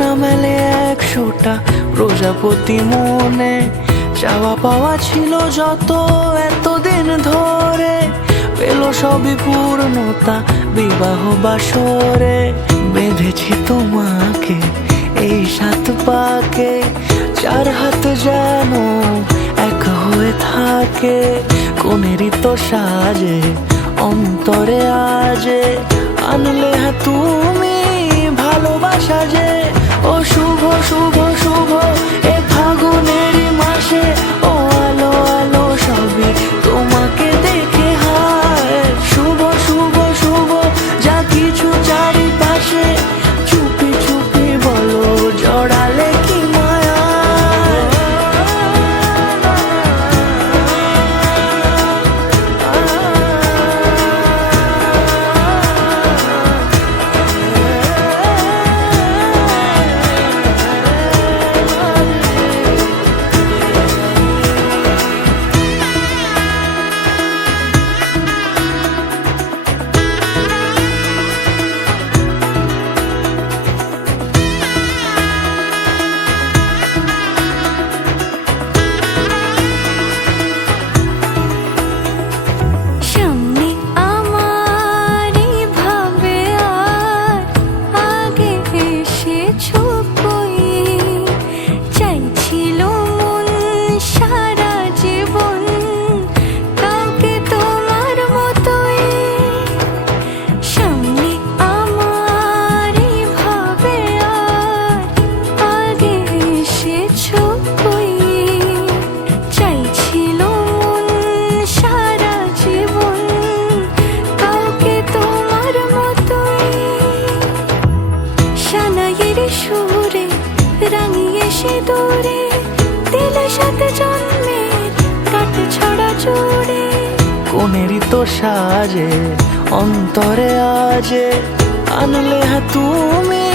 না মেলে 100টা প্রজাপতি মনে, চাওয়া পাওয়া ছিল যত এতদিন ধরে, পেল সবই পূর্ণতা বিবাহ বাসরে। বেঁধেছি তোমাকে এই 7 পাকে, 4 হাত যেন এক হয়ে থাকে। কোনেরই তো সাজে অন্তরে আজে, আনলে হ্যাঁ তুমি ভালোবাসা যে। ও শুভ শুভ শুভ এ ফাগুনেরই মাসে, ও আলো আলো সবই তোমাকে দেখে হায়। শুভ শুভ শুভ যা কিছু চারিপাশে, চুপি চুপি বলো জড়ালে কি মায়া। সুরে রাঙিয়ে সে দূরে, দিলে 7 জন্মের কাট ছড়া জুড়ে। কোনেরই তো সাজে অন্তরে আজে, আনলে হ্যাঁ তুমি